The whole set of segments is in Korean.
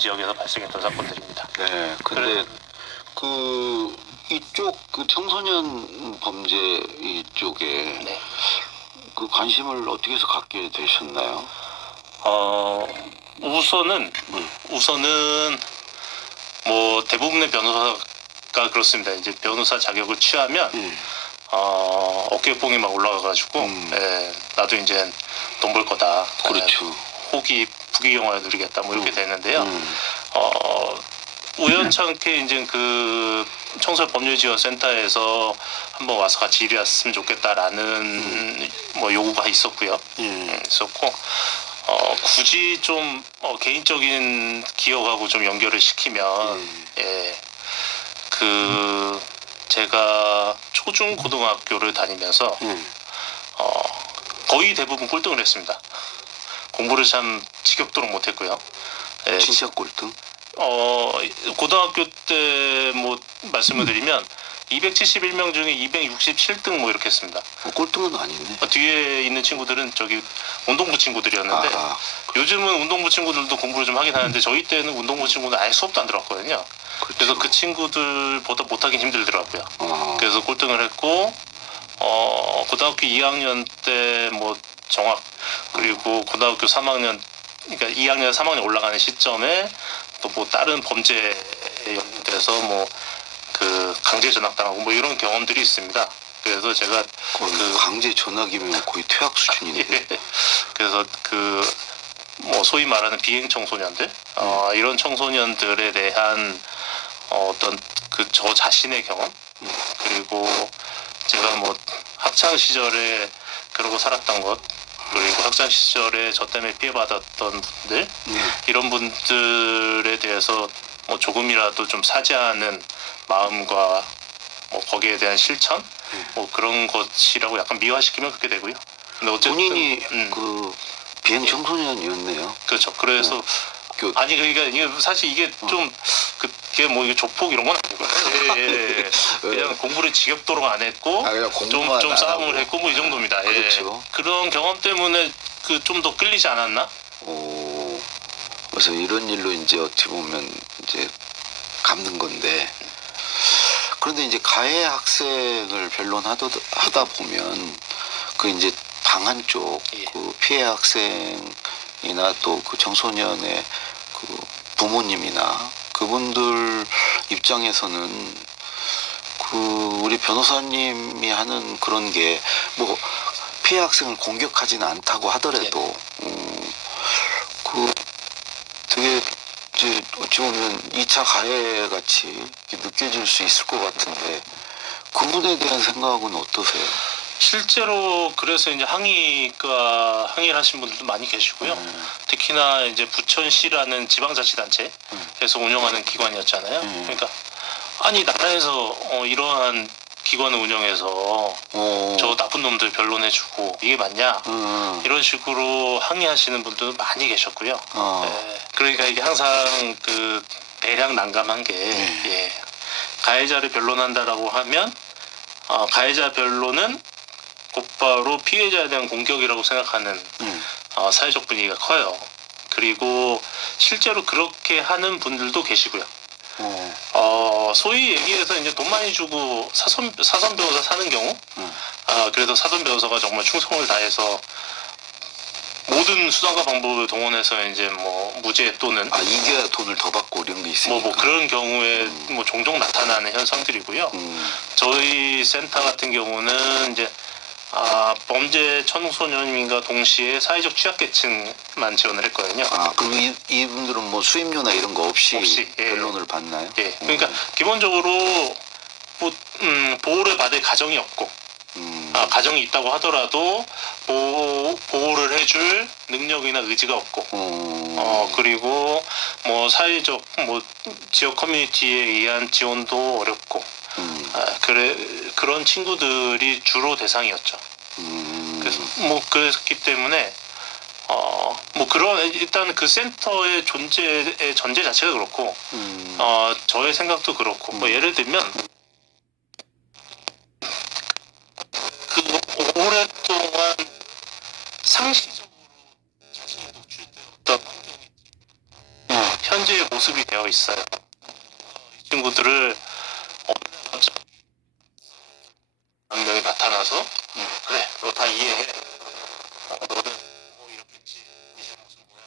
지역에서 발생했던 사건들입니다. 네, 근데 이쪽 청소년 범죄 이쪽에 네. 관심을 어떻게 해서 갖게 되셨나요? 우선은 뭐 대부분의 변호사가 그렇습니다. 이제 변호사 자격을 취하면 어깨뽕이 막 올라가가지고 나도 이제 돈 벌 거다. 그렇죠. 부귀영화를 누리겠다. 뭐 이렇게 되는데요. 우연찮게 이제 그 청소년법률지원센터에서 한번 와서 같이 일했으면 좋겠다라는 뭐 요구가 있었고요. 있었고 굳이 좀 개인적인 기억하고 좀 연결을 시키면 제가 초중 고등학교를 다니면서 거의 대부분 꼴등을 했습니다. 공부를 참 지겹도록 못했고요. 진짜 꼴등? 고등학교 때 뭐 말씀을 드리면 271명 중에 267등 뭐 이렇게 했습니다. 꼴등은 아니네. 뒤에 있는 친구들은 저기 운동부 친구들이었는데 요즘은 운동부 친구들도 공부를 좀 하긴 하는데 저희 때는 운동부 친구는 아예 수업도 안 들어왔거든요. 그래서 그 친구들보다 못하긴 힘들더라고요. 그래서 꼴등을 했고 고등학교 2학년 때 뭐 정학 그리고 고등학교 3학년 그러니까 2학년 3학년 올라가는 시점에 또 뭐 다른 범죄에 연루돼서 뭐 그 강제 전학당하고 뭐 이런 경험들이 있습니다. 그래서 제가 강제 전학이면 거의 퇴학 수준인데. 그래서 뭐 소위 말하는 비행 청소년들 이런 청소년들에 대한 어떤 저 자신의 경험 그리고 제가 뭐 학창 시절에 그러고 살았던 것 그리고 학창 시절에 저 때문에 피해받았던 분들 이런 분들에 대해서 뭐 조금이라도 좀 사죄하는 마음과 뭐 거기에 대한 실천 뭐 그런 것이라고 약간 미화시키면 그렇게 되고요. 근데 어쨌든 본인이 비행 청소년이었네요. 그렇죠. 그래서 아니 그러니까 이게 사실 이게 좀 그게 뭐 이게 조폭 이런 건 아니고요. 그냥 공부를 지겹도록 안 했고 좀 싸움을 했고 뭐 이 정도입니다. 그렇죠. 그런 경험 때문에 좀 더 끌리지 않았나? 그래서 이런 일로 이제 어떻게 보면 이제 갚는 건데 그런데 이제 가해 학생을 변론하다 보면 이제 당한 쪽 피해 학생이나 또 청소년의 부모님이나 그분들 입장에서는 우리 변호사님이 하는 그런 게 뭐 피해 학생을 공격하지는 않다고 하더라도 되게 이제 어찌 보면 2차 가해 같이 느껴질 수 있을 것 같은데 그분에 대한 생각은 어떠세요? 실제로 그래서 이제 항의를 하신 분들도 많이 계시고요. 특히나 이제 부천시라는 지방자치단체에서 운영하는 기관이었잖아요. 그러니까 아니 나라에서 이러한 기관을 운영해서 저 나쁜 놈들 변론해주고 이게 맞냐 이런 식으로 항의하시는 분들도 많이 계셨고요. 그러니까 이게 항상 대략 난감한 게 가해자를 변론한다라고 하면 가해자 변론은 곧바로 피해자에 대한 공격이라고 생각하는 사회적 분위기가 커요. 그리고 실제로 그렇게 하는 분들도 계시고요. 소위 얘기해서 이제 돈 많이 주고 사선 변호사 사는 경우, 그래서 사전 변호사가 정말 충성을 다해서 모든 수단과 방법을 동원해서 이제 뭐 무죄 또는 이겨야 돈을 더 받고 이런 게 있으니까 뭐 그런 경우에 뭐 종종 나타나는 현상들이고요. 저희 센터 같은 경우는 이제 범죄 청소년인과 동시에 사회적 취약계층만 지원을 했거든요. 그럼 이분들은 뭐 수임료나 이런 거 없이 변론을 받나요? 그러니까 기본적으로 보호를 받을 가정이 없고 가정이 있다고 하더라도 보호를 해줄 능력이나 의지가 없고 그리고 뭐 사회적 뭐 지역 커뮤니티에 의한 지원도 어렵고 그런 친구들이 주로 대상이었죠. 그래서 뭐 그랬기 때문에 뭐 일단 그 센터의 존재의 전제 자체가 그렇고 저의 생각도 그렇고 뭐 예를 들면 오랫동안 상시적으로 자신이 노출되었던 현재의 모습이 되어 있어요. 이 친구들을 한 명이 나타나서 그래 너 다 이해해. 너는 뭐 이렇겠지. 이제 무슨 뭐야.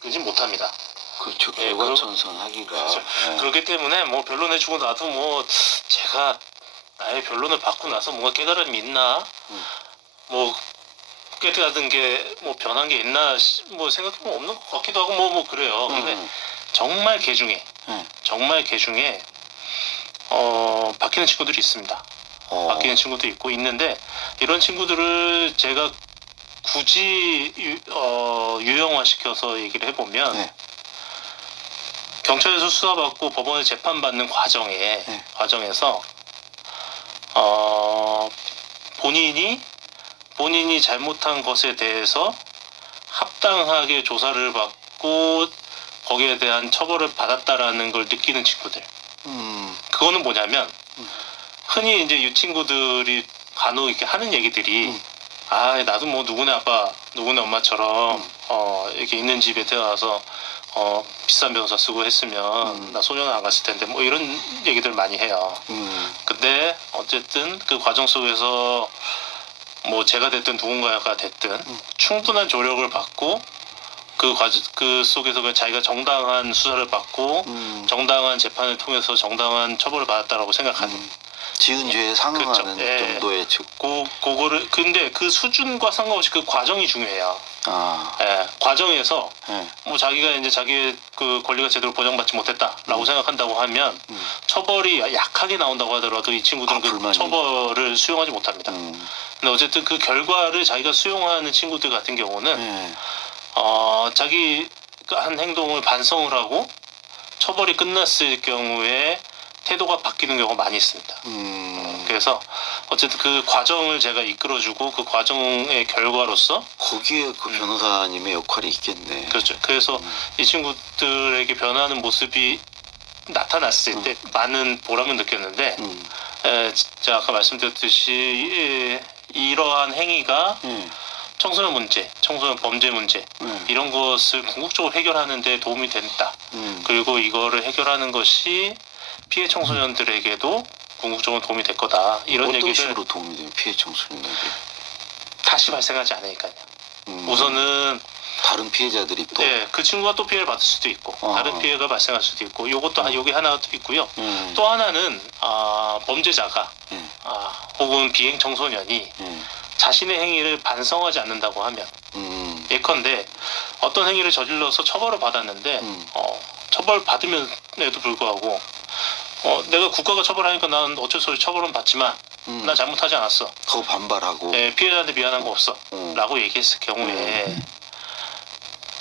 그러지 못합니다. 그렇죠. 예, 결과천선하기가. 그렇죠. 예. 그렇기 때문에 뭐 변론 해주고 나도 뭐 제가 아예 변론을 받고 나서 뭔가 깨달음이 있나 뭐 깨달은 게 뭐 변한 게 있나 뭐 생각해보면 없는 것 같기도 하고 뭐 그래요. 근데 정말 개 중에 바뀌는 친구들이 있습니다. 바뀌는 친구도 있고 있는데 이런 친구들을 제가 굳이 유형화시켜서 얘기를 해보면 네. 경찰에서 수사받고 법원에 재판받는 과정에서 본인이 잘못한 것에 대해서 합당하게 조사를 받고 거기에 대한 처벌을 받았다라는 걸 느끼는 친구들. 그거는 뭐냐면 흔히 이제 이 친구들이 간혹 이렇게 하는 얘기들이 아 나도 뭐 누구네 아빠 누구네 엄마처럼 이렇게 있는 집에 태어나서 비싼 변호사 쓰고 했으면 나 소년 안 갔을 텐데 뭐 이런 얘기들 많이 해요. 근데 어쨌든 그 과정 속에서 뭐 제가 됐든 누군가가 됐든 충분한 조력을 받고 그 속에서 자기가 정당한 수사를 받고 정당한 재판을 통해서 정당한 처벌을 받았다라고 생각하는 지은 죄에 상응하는 그렇죠. 예. 정도의 그거를 근데 그 수준과 상관없이 그 과정이 중요해요. 예, 과정에서 뭐 자기가 이제 자기의 그 권리가 제대로 보장받지 못했다라고 생각한다고 하면 처벌이 약하게 나온다고 하더라도 이 친구들은 그 처벌을 수용하지 못합니다. 근데 어쨌든 그 결과를 자기가 수용하는 친구들 같은 경우는 자기 한 행동을 반성을 하고 처벌이 끝났을 경우에 태도가 바뀌는 경우가 많이 있습니다. 그래서 어쨌든 그 과정을 제가 이끌어주고 그 과정의 결과로서 거기에 그 변호사님의 역할이 있겠네. 그렇죠. 그래서 이 친구들에게 변하는 모습이 나타났을 때 많은 보람을 느꼈는데 제가 아까 말씀드렸듯이 이러한 행위가 청소년 문제, 청소년 범죄 문제 이런 것을 궁극적으로 해결하는 데 도움이 된다. 그리고 이거를 해결하는 것이 피해 청소년들에게도 궁극적으로 도움이 될 거다. 이런 어떤 얘기를 식으로 도움이 돼요? 피해 청소년에게. 다시 발생하지 않으니까요. 우선은 다른 피해자들이 또 네, 그 친구가 또 피해를 받을 수도 있고 다른 피해가 발생할 수도 있고 요것도 여기 하나 또 있고요. 또 하나는 범죄자가 혹은 비행 청소년이 자신의 행위를 반성하지 않는다고 하면 예컨대 어떤 행위를 저질러서 처벌을 받았는데 처벌 받으면에도 불구하고 내가 국가가 처벌하니까 난 어쩔 수 없이 처벌은 받지만 나 잘못하지 않았어. 더 반발하고 피해자한테 미안한 거 없어. 라고 얘기했을 경우에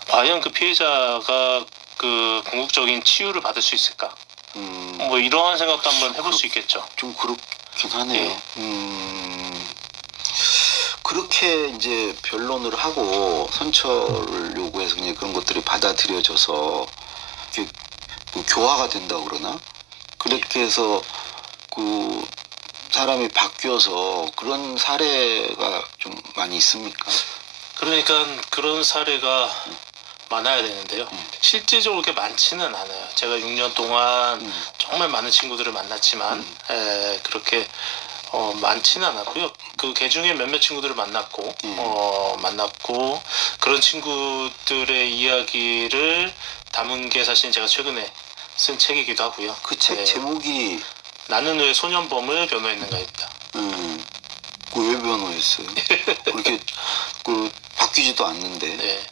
과연 그 피해자가 그 궁극적인 치유를 받을 수 있을까? 뭐 이러한 생각도 한번 해볼 수 있겠죠. 좀 그렇긴 하네요. 그렇게 이제 변론을 하고 선처를 요구해서 그냥 그런 것들이 받아들여져서 이렇게 뭐 교화가 된다고 그러나? 그렇게 해서 그 사람이 바뀌어서 그런 사례가 좀 많이 있습니까? 그러니까 그런 사례가 많아야 되는데요. 실제적으로 그렇게 많지는 않아요. 제가 6년 동안 정말 많은 친구들을 만났지만 그렇게 많지는 않았고요. 그 개 중에 몇몇 친구들을 만났고 그런 친구들의 이야기를 담은 게 사실 제가 최근에 쓴 책이기도 하고요. 그 책 제목이 나는 왜 소년범을 변호했는가입니다. 왜 변호했어요? 그렇게 바뀌지도 않는데. 네.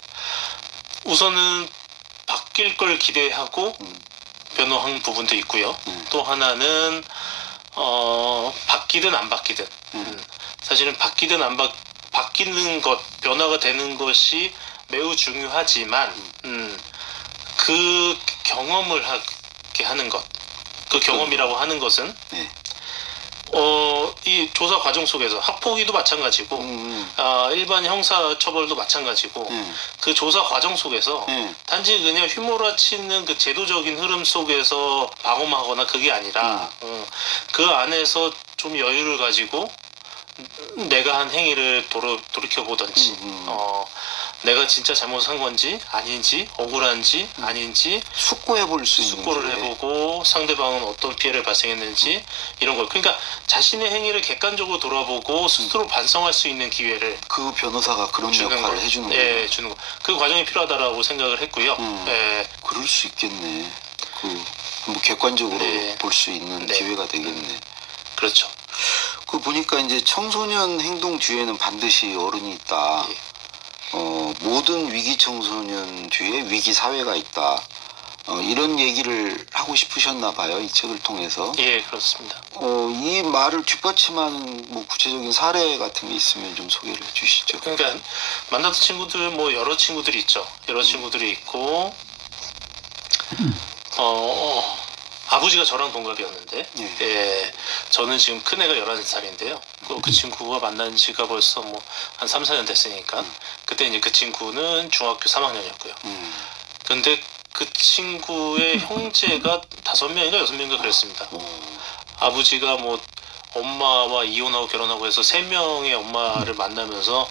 우선은 바뀔 걸 기대하고 변호한 부분도 있고요. 또 하나는 바뀌든 안 바뀌든 사실은 바뀌든 안 바뀌는 것 변화가 되는 것이 매우 중요하지만 그 경험을 하게 하는 것 그 경험이라고 하는 것은 이 조사 과정 속에서 학폭위도 마찬가지고, 일반 형사 처벌도 마찬가지고, 그 조사 과정 속에서 단지 그냥 휘몰아치는 그 제도적인 흐름 속에서 방어하거나 그게 아니라, 그 안에서 좀 여유를 가지고 내가 한 행위를 돌이켜보던지, 내가 진짜 잘못한 건지 아닌지 억울한지 아닌지 숙고해 볼 수 있는 숙고를 기회. 해보고 상대방은 어떤 피해를 발생했는지 이런 걸, 그러니까 자신의 행위를 객관적으로 돌아보고 스스로 반성할 수 있는 기회를 그 변호사가 그런 주는 역할을 거. 해주는 예, 거예요. 주는 거. 그 과정이 필요하다라고 생각을 했고요. 예, 그럴 수 있겠네. 뭐 객관적으로 네. 볼 수 있는 네. 기회가 되겠네. 그렇죠. 그 보니까 이제 청소년 행동 뒤에는 반드시 어른이 있다. 예. 모든 위기 청소년 뒤에 위기 사회가 있다. 이런 얘기를 하고 싶으셨나 봐요. 이 책을 통해서. 예, 그렇습니다. 이 말을 뒷받침하는 뭐 구체적인 사례 같은 게 있으면 좀 소개를 해주시죠. 그러니까 만났던 친구들 뭐 여러 친구들이 있죠. 여러 친구들이 있고 아버지가 저랑 동갑이었는데, 예. 예, 저는 지금 큰애가 11살인데요. 그 친구가 만난 지가 벌써 뭐 한 3, 4년 됐으니까, 그때 이제 그 친구는 중학교 3학년이었고요. 근데 그 친구의 형제가 5명인가 6명인가 그랬습니다. 아버지가 뭐 엄마와 이혼하고 결혼하고 해서 3명의 엄마를 만나면서,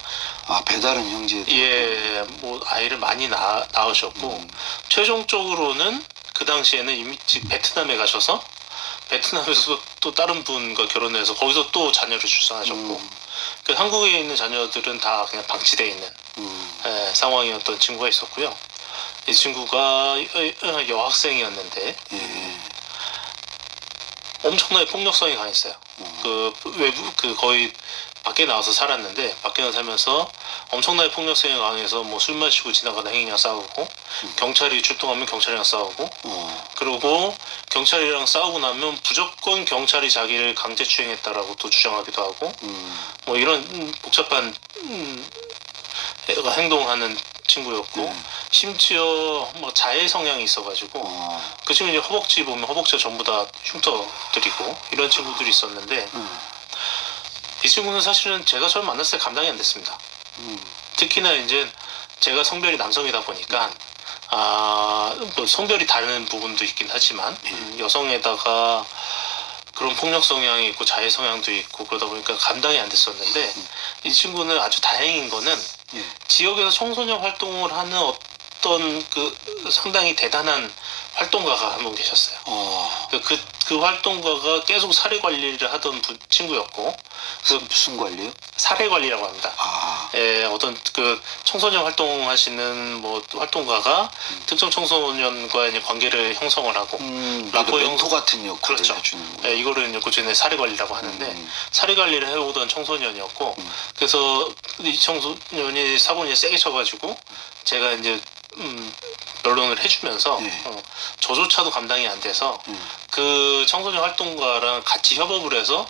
배다른 형제. 예, 뭐 아이를 많이 낳으셨고, 최종적으로는 그 당시에는 이미 베트남에 가셔서 베트남에서 또 다른 분과 결혼해서 거기서 또 자녀를 출산하셨고, 그 한국에 있는 자녀들은 다 그냥 방치되어 있는 예, 상황이었던 친구가 있었고요. 이 친구가 여학생이었는데 예. 엄청나게 폭력성이 강했어요. 그 외부 그 거의 밖에 나와서 살았는데, 밖에 나서 살면서 엄청나게 폭력성이 강해서 뭐 술 마시고 지나가다 행인이랑 싸우고, 경찰이 출동하면 경찰이랑 싸우고, 그리고 경찰이랑 싸우고 나면 무조건 경찰이 자기를 강제추행했다라고 또 주장하기도 하고, 뭐 이런 복잡한 행동하는 친구였고, 심지어 뭐 자해 성향이 있어가지고 그 친구 이제 허벅지 보면 허벅지가 전부 다 흉터들이고 이런 친구들이 있었는데, 이 친구는 사실은 제가 처음 만났을 때 감당이 안 됐습니다. 특히나 이제 제가 성별이 남성이다 보니까 뭐 성별이 다른 부분도 있긴 하지만 여성에다가 그런 폭력 성향이 있고 자해 성향도 있고 그러다 보니까 감당이 안 됐었는데, 이 친구는 아주 다행인 거는 지역에서 청소년 활동을 하는 어떤 그 상당히 대단한 활동가가 한 분 계셨어요. 그 활동가가 계속 사례 관리를 하던 친구였고, 무슨 관리요? 사례 관리라고 합니다. 예, 어떤 그 청소년 활동하시는 뭐 활동가가 특정 청소년과 이제 관계를 형성을 하고 라포 멘토 같은 역할을 그렇죠. 해주는 거예요. 예, 이거를 이제 고전에 사례 관리라고 하는데, 사례 관리를 해오던 청소년이었고, 그래서 이 청소년이 사고를 세게 쳐가지고 제가 이제 변론을 해주면서 저조차도 감당이 안 돼서 그 청소년 활동가랑 같이 협업을 해서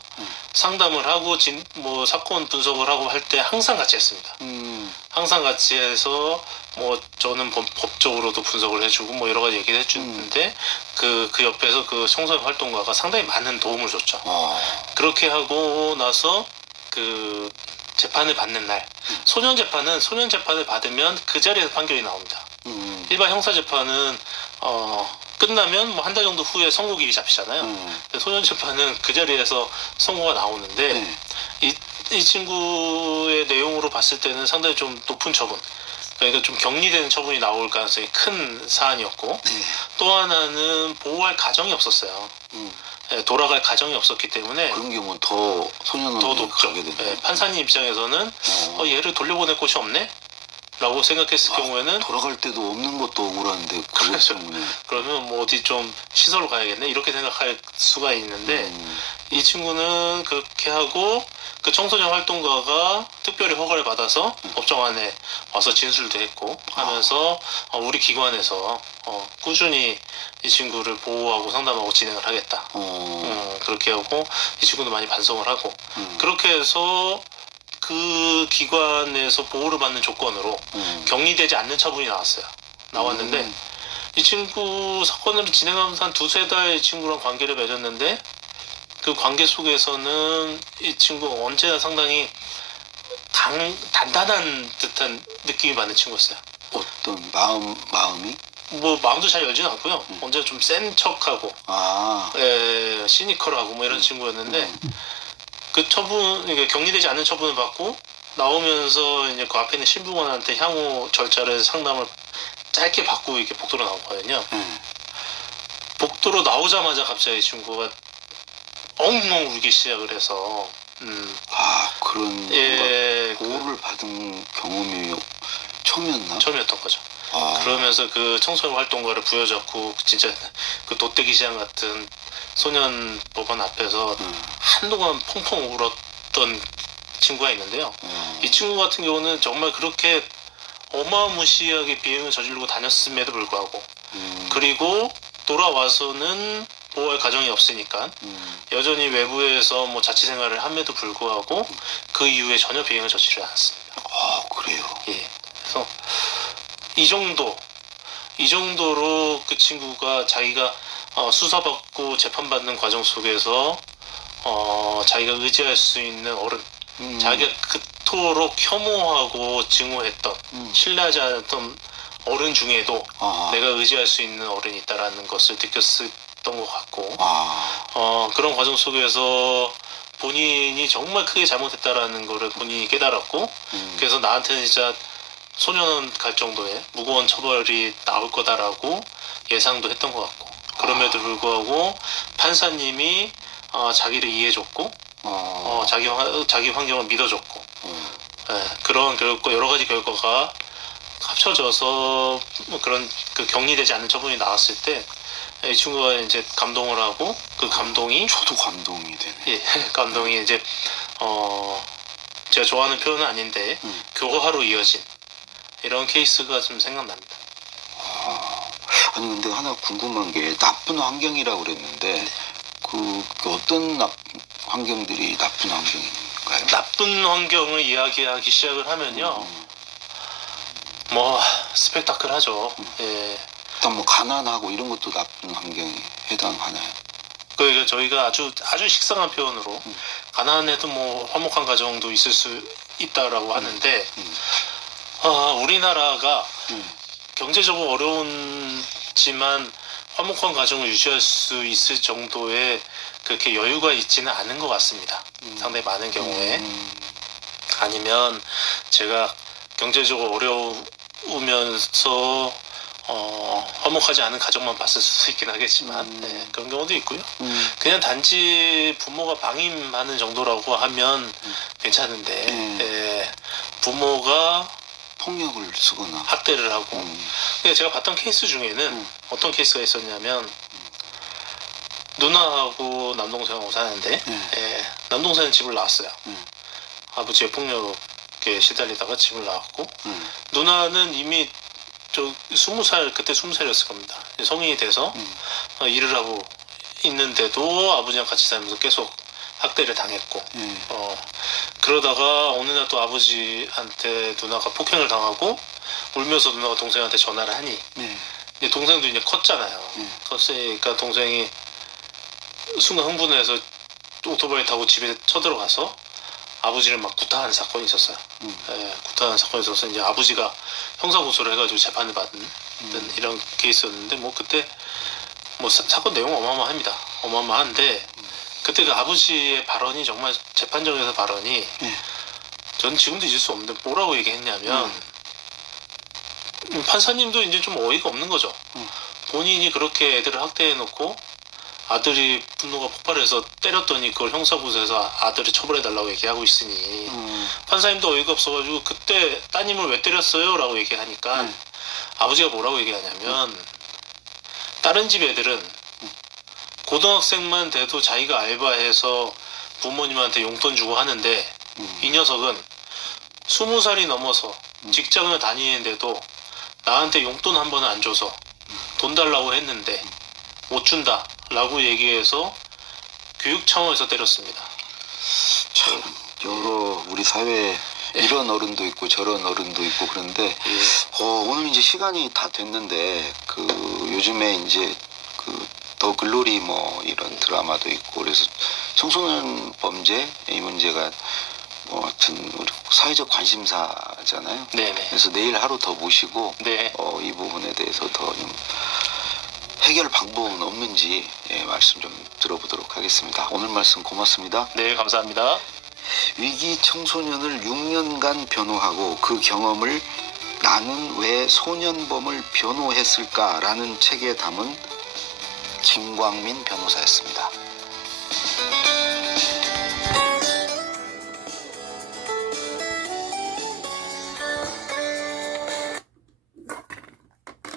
상담을 하고 뭐 사건 분석을 하고 할 때 항상 같이 했습니다. 항상 같이 해서 뭐 저는 법적으로도 분석을 해주고 뭐 여러 가지 얘기를 해주는데, 그 옆에서 그 청소년 활동가가 상당히 많은 도움을 줬죠. 그렇게 하고 나서 그 재판을 받는 날, 소년 재판을 받으면 그 자리에서 판결이 나옵니다. 일반 형사 재판은 끝나면 뭐 한 달 정도 후에 선고일이 잡히잖아요. 근데 소년 재판은 그 자리에서 선고가 나오는데, 이 친구의 내용으로 봤을 때는 상당히 좀 높은 처분, 그러니까 좀 격리되는 처분이 나올 가능성이 큰 사안이었고, 또 하나는 보호할 가정이 없었어요. 예, 돌아갈 가정이 없었기 때문에 그런 경우는 더 소년원에 더 높죠. 가게 되죠. 예, 판사님 입장에서는 얘를 돌려보낼 곳이 없네? 라고 생각했을 경우에는 돌아갈 때도 없는 것도 억울한데 그것 그렇죠. 때문에. 그러면 뭐 어디 좀 시설로 가야겠네 이렇게 생각할 수가 있는데, 이 친구는 그렇게 하고 그 청소년 활동가가 특별히 허가를 받아서 법정안에 와서 진술도 했고 하면서 우리 기관에서 꾸준히 이 친구를 보호하고 상담하고 진행을 하겠다. 그렇게 하고 이 친구도 많이 반성을 하고, 그렇게 해서 그 기관에서 보호를 받는 조건으로 격리되지 않는 처분이 나왔는데, 이 친구 사건을 진행하면서 한 2-3달 이 친구랑 관계를 맺었는데, 그 관계 속에서는 이 친구 언제나 상당히 단단한 듯한 느낌이 받는 친구였어요. 어떤 마음이? 뭐 마음도 잘 열지는 않고요. 언제나 좀 센 척하고, 아, 시니컬하고 뭐 이런 친구였는데 그 처분, 그러니까 격리되지 않는 처분을 받고 나오면서 이제 그 앞에 있는 신부관한테 향후 절차를 상담을 짧게 받고 이렇게 복도로 나오거든요. 복도로 나오자마자 갑자기 이 친구가 엉엉 울기 시작을 해서, 그런 예, 보호를 받은 경험이 처음이었나? 처음이었던 거죠. 그러면서 그 청소년 활동가를 부여잡고 진짜 그 돗대기 시장 같은 소년 법원 앞에서 한동안 펑펑 울었던 친구가 있는데요. 이 친구 같은 경우는 정말 그렇게 어마무시하게 비행을 저지르고 다녔음에도 불구하고 그리고 돌아와서는 보호할 가정이 없으니까 여전히 외부에서 뭐 자취 생활을 함에도 불구하고 그 이후에 전혀 비행을 저지르지 않았습니다. 그래요. 예. 그래서 이 정도로 그 친구가 자기가 수사받고 재판받는 과정 속에서 자기가 의지할 수 있는 어른, 자기가 그토록 혐오하고 증오했던 신뢰하지 않았던 어른 중에도 내가 의지할 수 있는 어른이 있다라는 것을 느꼈던 것 같고 그런 과정 속에서 본인이 정말 크게 잘못했다라는 거를 본인이 깨달았고 그래서 나한테는 진짜 소년 갈 정도의 무거운 처벌이 나올 거다라고 예상도 했던 것 같고 그럼에도 불구하고 판사님이 자기를 이해해줬고 자기 환경을 믿어줬고 그런 여러 가지 결과가 합쳐져서 뭐 그런 그 격리되지 않는 처분이 나왔을 때 이 친구가 이제 감동을 하고 그 감동이 저도 감동이 되네. 예, 감동이 이제 제가 좋아하는 표현은 아닌데 교화로 이어진 이런 케이스가 좀 생각납니다. 아니 근데 하나 궁금한 게 나쁜 환경이라고 그랬는데 그 어떤 환경들이 나쁜 환경인가요? 나쁜 환경을 이야기하기 시작을 하면요. 뭐 스펙타클하죠. 예. 일단 뭐 가난하고 이런 것도 나쁜 환경에 해당하나요? 그러니까 저희가 아주 식상한 표현으로 가난해도 뭐 화목한 가정도 있을 수 있다라고 하는데 우리나라가 경제적으로 어려운지만 화목한 가정을 유지할 수 있을 정도의 그렇게 여유가 있지는 않은 것 같습니다. 상당히 많은 경우에 아니면 제가 경제적으로 어려우면서 화목하지 않은 가정만 봤을 수도 있긴 하겠지만 그런 경우도 있고요. 그냥 단지 부모가 방임하는 정도라고 하면 괜찮은데 부모가 폭력을 쓰거나 학대를 하고 근데 제가 봤던 케이스 중에는 어떤 케이스가 있었냐면 누나하고 남동생하고 사는데 남동생은 집을 나왔어요. 아버지의 폭력에 시달리다가 집을 나왔고 누나는 이미 저 20살 그때 20살이었을 겁니다. 성인이 돼서 일을 하고 있는데도 아버지랑 같이 살면서 계속 학대를 당했고 그러다가 어느 날 또 아버지한테 누나가 폭행을 당하고 울면서 누나가 동생한테 전화를 하니 근데 동생도 이제 컸잖아요. 컸으니까 동생이 순간 흥분해서 오토바이 타고 집에 쳐들어가서 아버지를 막 구타하는 사건이 있었어요. 구타하는 사건이 있어서 이제 아버지가 형사고소를 해가지고 재판을 받은 이런 케이스였는데 뭐 그때 뭐 사건 내용 어마어마합니다. 어마어마한데 그때 그 아버지의 발언이 정말 재판정에서 발언이 전 지금도 잊을 수 없는데 뭐라고 얘기했냐면 판사님도 이제 좀 어이가 없는 거죠. 본인이 그렇게 애들을 학대해놓고 아들이 분노가 폭발해서 때렸더니 그걸 형사고소해서 아들을 처벌해달라고 얘기하고 있으니 판사님도 어이가 없어가지고 그때 따님을 왜 때렸어요? 라고 얘기하니까 아버지가 뭐라고 얘기하냐면 다른 집 애들은 고등학생만 돼도 자기가 알바해서 부모님한테 용돈 주고 하는데 이 녀석은 20살이 넘어서 직장을 다니는데도 나한테 용돈 한 번은 안 줘서 돈 달라고 했는데 못 준다 라고 얘기해서 교육 차원에서 때렸습니다. 참 여러 우리 사회에 이런 어른도 있고 저런 어른도 있고 그런데 오늘 이제 시간이 다 됐는데 그 요즘에 이제 그 더 글로리 뭐 이런 드라마도 있고 그래서 청소년 범죄 이 문제가 뭐 하여튼 우리 사회적 관심사잖아요. 네네. 그래서 내일 하루 더 모시고 네. 이 부분에 대해서 더 좀 해결 방법은 없는지 말씀 좀 들어보도록 하겠습니다. 오늘 말씀 고맙습니다. 네, 감사합니다. 위기 청소년을 6년간 변호하고 그 경험을 나는 왜 소년범을 변호했을까라는 책에 담은 김광민 변호사였습니다.